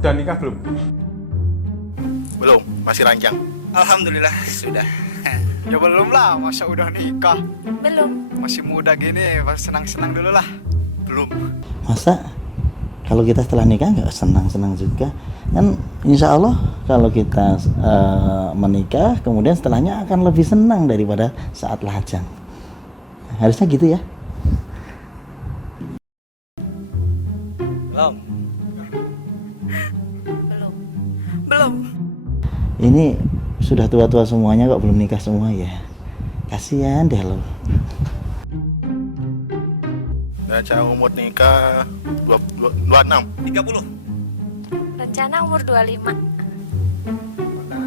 udah nikah belum? Belum, masih ranjang. Alhamdulillah sudah. Ya belum lah, masa udah nikah? Belum. Masih muda gini, senang-senang dulu lah. Belum. Masa kalau kita setelah nikah nggak senang-senang juga? Kan insya Allah kalau kita menikah kemudian setelahnya akan lebih senang daripada saat lajang. Harusnya gitu ya. Belum. Belum. Belum. Ini sudah tua-tua semuanya kok belum nikah semua ya. Kasihan deh lo. Rencana umur nikah 26. 30. Rencana umur 25.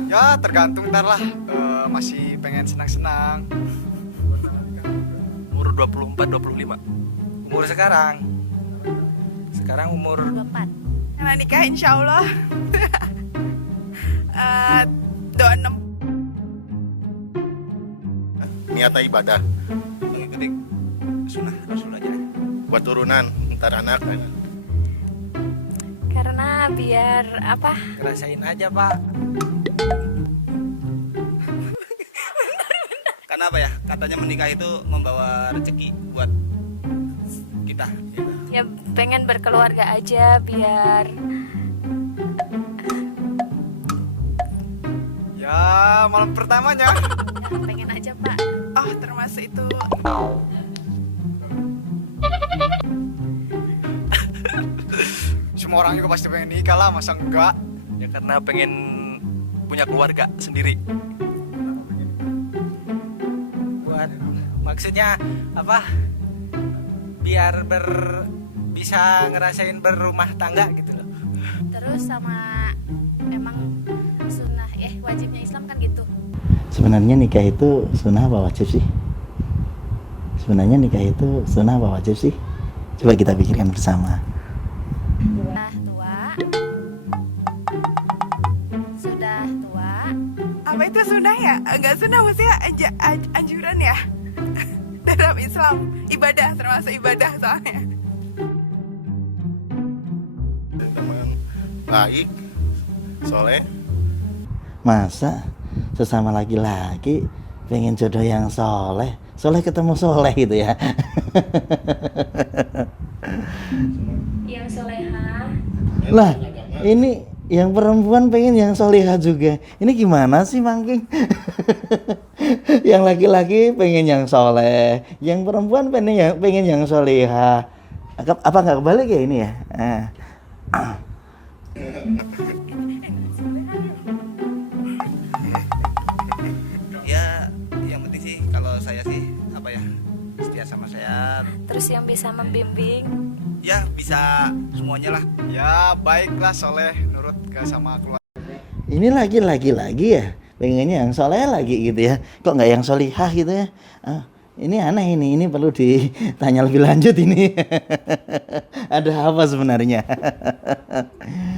Ya tergantung ntar lah. Masih pengen senang-senang. Umur 24, 25. Umur sekarang. Sekarang umur 24. Karena nikah insya Allah 26. Niatnya ibadah mengikuti sunnah Rasul aja. buat turunan, ntar anak. Karena biar apa? Ngerasain aja, Pak. Karena apa ya? Katanya menikah itu membawa rezeki buat kita. Ya pengen berkeluarga aja biar Ya malam pertamanya. ya, pengen aja Pak. Oh termasuk itu. Semua orang juga pasti pengen nikah lah, masa enggak? Ya karena pengen punya keluarga sendiri. Buat maksudnya apa? Biar bisa ngerasain berumah tangga gitu loh. Terus sama emang sunnah wajibnya Islam kan gitu. Sebenarnya nikah itu sunnah apa wajib sih? Sebenarnya nikah itu sunnah apa wajib sih? Coba kita pikirkan bersama. Sudah tua. Apa itu sunnah ya? Enggak sunnah maksudnya anjuran ya. Dalam Islam ibadah, termasuk ibadah soalnya. Teman baik, soleh. Masa sesama laki-laki pengen jodoh yang soleh, soleh ketemu soleh gitu ya. Yang soleha. Lah ini yang perempuan pengen yang solehah juga. Ini gimana sih Mangking? Yang laki-laki pengen yang soleh, yang perempuan pengen yang solehah. Apa nggak kebalik ya ini ya? Ya yang penting sih kalau saya sih apa ya, setia sama saya. Terus yang bisa membimbing. Ya bisa semuanya lah. Ya baiklah soleh, nurut ke sama keluarga. Ini lagi ya, pengennya yang soleh lagi gitu ya. Kok nggak yang solihah gitu ya? Ini aneh ini perlu ditanya lebih lanjut ini. Ada apa sebenarnya?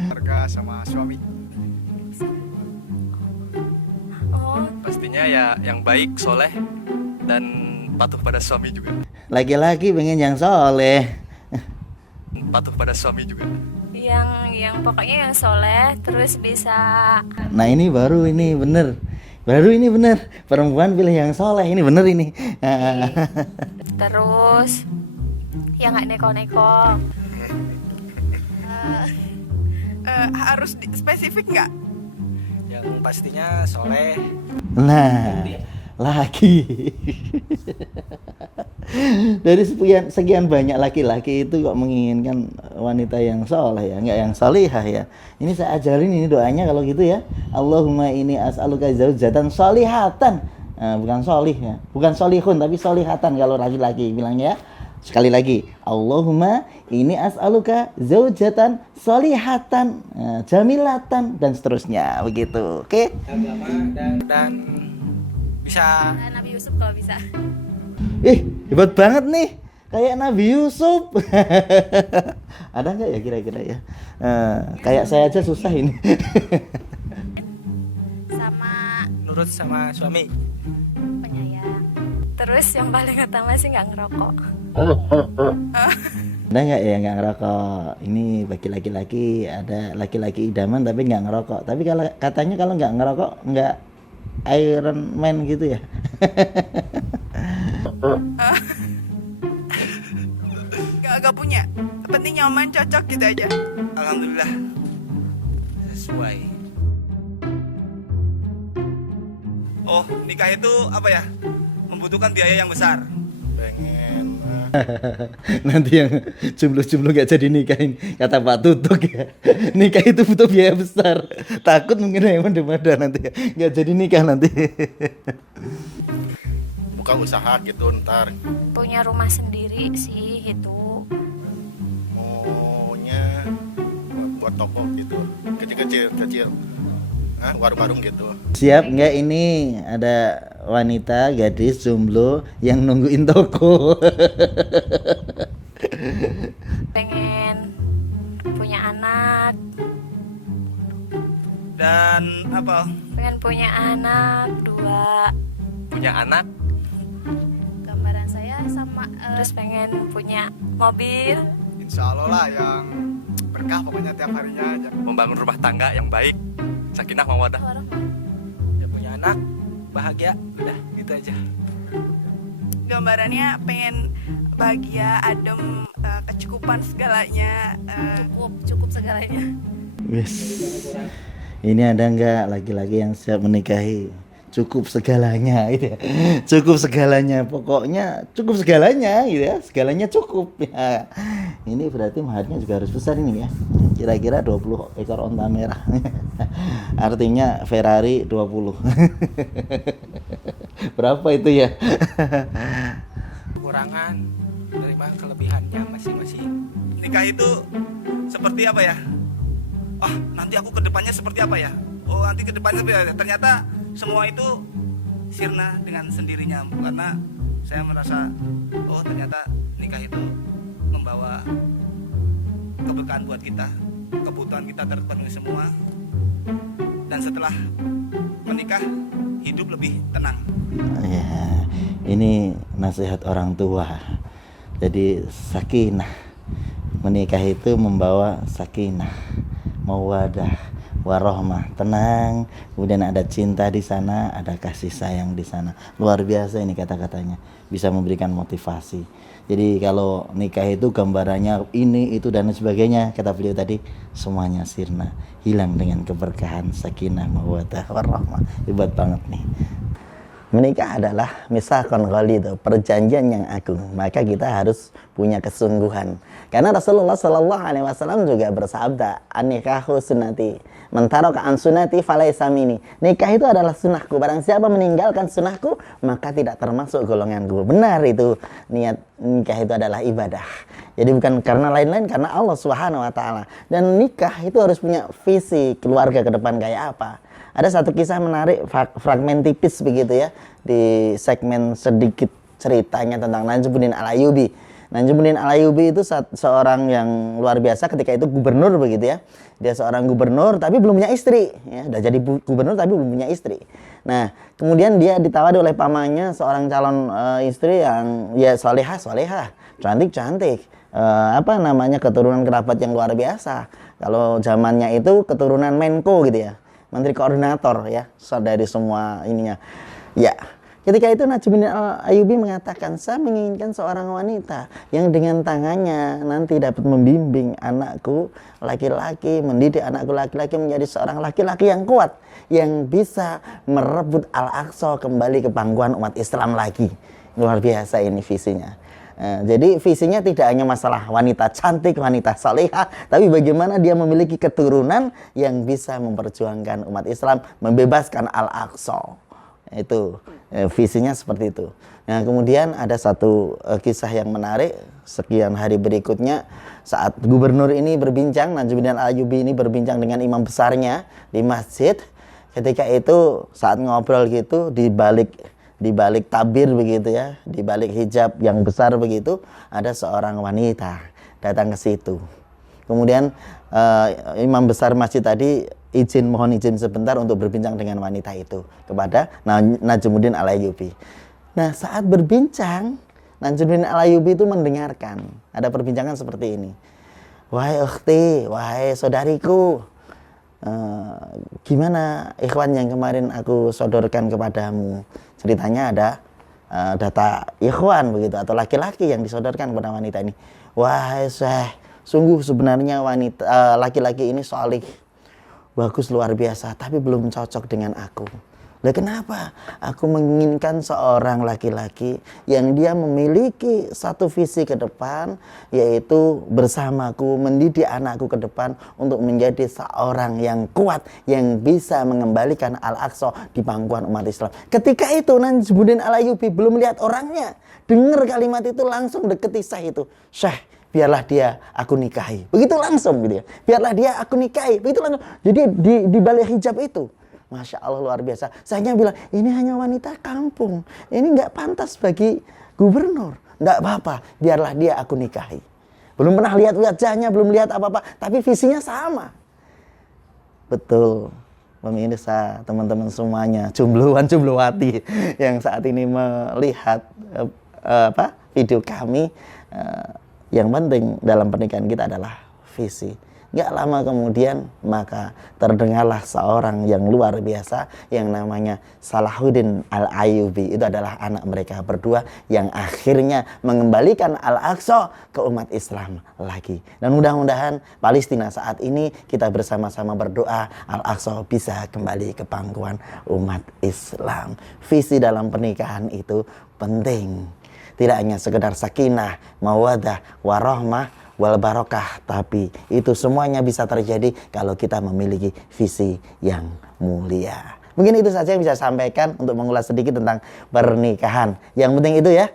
Keluarga sama suami. Oh, Pastinya ya yang baik, soleh, dan patuh pada suami juga. Laki-laki pengen yang soleh. Patuh pada suami juga. yang pokoknya yang soleh terus bisa. Nah ini baru ini bener. Perempuan pilih yang soleh, ini bener ini. Terus yang nggak neko-neko. Harus spesifik nggak? Yang pastinya soleh. Nah lagi. Dari sekian banyak laki-laki itu kok menginginkan wanita yang soleh ya, nggak yang solihah ya. Ini saya ajarin ini doanya kalau gitu ya. Allahumma inni as'aluka zaujatan solihatan. Bukan solih ya, bukan solihun tapi solihatan kalau laki-laki bilangnya. Sekali lagi, Allahumma inni as'aluka zaujatan solihatan, jamilatan dan seterusnya begitu. Oke? Agama dan bisa Nabi Yusuf kalau bisa. Hebat banget nih, kayak Nabi Yusuf. Ada nggak ya kira-kira ya? Kayak saya aja susah ini. Sama nurut sama suami. penyayang. Terus yang paling utama sih nggak ngerokok. Ada nggak ya nggak ngerokok? Ini bagi laki-laki, ada laki-laki idaman tapi nggak ngerokok. Tapi kalau katanya kalau nggak ngerokok nggak Iron Man gitu ya. Gak punya. Penting nyaman, cocok gitu aja. Alhamdulillah sesuai. Oh, nikah itu apa ya? Membutuhkan biaya yang besar. pengen Nanti yang jomblo-jomblo nggak jadi nikahin kata Pak Tutuk ya. Nikah itu butuh biaya besar. Takut mungkin yang menda nanti nggak jadi nikah nanti. buka usaha gitu ntar Punya rumah sendiri sih itu. maunya buat toko gitu kecil warung-warung gitu. Siap nggak ini ada wanita gadis jomblo yang nungguin toko. Pengen punya anak. Dan apa? Pengen punya anak 2. Punya anak. Gambaran saya sama terus pengen punya mobil. Insya Allah lah yang berkah pokoknya tiap harinya aja. Membangun rumah tangga yang baik, sakinah mawaddah. Ya punya anak, bahagia, udah gitu aja. Gambarannya pengen bahagia, adem, kecukupan segalanya. Cukup segalanya. Wes. Ini ada nggak laki-laki yang siap menikahi? Cukup segalanya gitu ya. Cukup segalanya, pokoknya cukup segalanya gitu ya. Segalanya cukup ya. Ini berarti maharnya juga harus besar ini ya. Kira-kira 20 ekor onta merah. Artinya Ferrari 20. Berapa itu ya? Kekurangan, menerima kelebihannya masing-masing. Nikah itu seperti apa ya? Ah, nanti aku kedepannya seperti apa ya? Oh, nanti kedepannya seperti apa ya? Ternyata semua itu sirna dengan sendirinya, karena saya merasa oh ternyata nikah itu membawa keberkahan buat kita, kebutuhan kita terpenuhi semua, dan setelah menikah hidup lebih tenang. Ya, ini nasihat orang tua. Jadi sakinah, menikah itu membawa sakinah, mawaddah, warohmah, tenang. Kemudian ada cinta di sana, ada kasih sayang di sana. Luar biasa ini kata-katanya, bisa memberikan motivasi. Jadi kalau nikah itu gambarannya ini, itu dan sebagainya, kata beliau tadi, semuanya sirna, hilang dengan keberkahan, sakinah, mawaddah, warohmah. Hebat banget nih. Menikah adalah misakon ghalidh, perjanjian yang agung. Maka kita harus punya kesungguhan. Karena Rasulullah Shallallahu Alaihi Wasallam juga bersabda, an-nikahu sunnati, man taraka an sunnati falaysa minni. Nikah itu adalah sunnahku. Barang siapa meninggalkan sunnahku, maka tidak termasuk golonganku. Benar itu, niat nikah itu adalah ibadah. Jadi bukan karena lain-lain, karena Allah Subhanahu Wa Taala. Dan nikah itu harus punya visi keluarga ke depan kayak apa. Ada satu kisah menarik, fragmen tipis begitu ya, di segmen sedikit ceritanya tentang Najmuddin Al-Ayyubi. Najmuddin Al-Ayyubi itu seorang yang luar biasa ketika itu gubernur begitu ya. Dia seorang gubernur tapi belum punya istri, ya. Udah jadi gubernur tapi belum punya istri. Nah, kemudian dia ditawari oleh pamannya seorang calon istri yang ya solehah, cantik, keturunan kerabat yang luar biasa. Kalau zamannya itu keturunan Menko gitu ya. Menteri Koordinator ya, dari semua ininya. Ya, ketika itu Najmuddin Al-Ayyubi mengatakan, saya menginginkan seorang wanita yang dengan tangannya nanti dapat membimbing anakku laki-laki, mendidik anakku laki-laki menjadi seorang laki-laki yang kuat, yang bisa merebut Al-Aqsa kembali ke pangkuan umat Islam lagi. Luar biasa ini visinya. Jadi visinya tidak hanya masalah wanita cantik, wanita salehah, tapi bagaimana dia memiliki keturunan yang bisa memperjuangkan umat Islam, membebaskan Al-Aqsa. Itu visinya seperti itu. Nah, kemudian ada satu kisah yang menarik. Sekian hari berikutnya, saat gubernur ini berbincang, Najmuddin Al-Ayyubi ini berbincang dengan imam besarnya di masjid. Ketika itu saat ngobrol gitu, di balik tabir begitu ya, di balik hijab yang besar begitu, ada seorang wanita datang ke situ. Kemudian imam besar masjid tadi mohon izin sebentar untuk berbincang dengan wanita itu kepada Najmuddin Al-Ayyubi. Nah, saat berbincang, Najmuddin Al-Ayyubi itu mendengarkan ada perbincangan seperti ini. Wahai ukhti, wahai saudariku, gimana ikhwan yang kemarin aku sodorkan kepadamu? Ceritanya ada data ikhwan begitu atau laki-laki yang disodorkan kepada wanita ini. Wahai Syekh, sungguh sebenarnya wanita laki-laki ini solih, bagus luar biasa, tapi belum cocok dengan aku. Lah kenapa? Aku menginginkan seorang laki-laki yang dia memiliki satu visi ke depan, yaitu bersamaku mendidik anakku ke depan untuk menjadi seorang yang kuat, yang bisa mengembalikan Al-Aqsa di pangkuan umat Islam. Ketika itu Najmuddin Al-Ayyubi belum lihat orangnya, dengar kalimat itu langsung deketi Syekh itu. Syekh, biarlah dia aku nikahi. Begitu langsung gitu ya. Biarlah dia aku nikahi. Begitu langsung. Jadi di balik hijab itu, Masya Allah luar biasa. Saya bilang, ini hanya wanita kampung. Ini nggak pantas bagi gubernur. Nggak apa-apa, biarlah dia aku nikahi. Belum pernah lihat wajahnya, belum lihat apa-apa, tapi visinya sama. Betul. Pemirsa, teman-teman semuanya, jombloan-jomblowati yang saat ini melihat video kami, yang penting dalam pernikahan kita adalah visi. Gak lama kemudian maka terdengarlah seorang yang luar biasa yang namanya Salahuddin Al-Ayyubi. Itu adalah anak mereka berdua yang akhirnya mengembalikan Al-Aqsa ke umat Islam lagi. Dan mudah-mudahan Palestina saat ini kita bersama-sama berdoa Al-Aqsa bisa kembali ke pangkuan umat Islam. Visi dalam pernikahan itu penting. Tidak hanya sekedar sakinah, mawaddah, warahmah, wal barokah, tapi itu semuanya bisa terjadi kalau kita memiliki visi yang mulia. Mungkin itu saja yang bisa saya sampaikan untuk mengulas sedikit tentang pernikahan. Yang penting itu ya,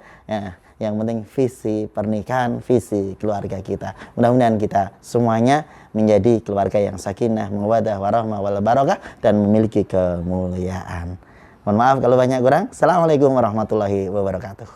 yang penting visi pernikahan, visi keluarga kita. Mudah-mudahan kita semuanya menjadi keluarga yang sakinah, mawaddah, warahmah, wal barokah dan memiliki kemuliaan. Mohon maaf kalau banyak kurang. Assalamualaikum warahmatullahi wabarakatuh.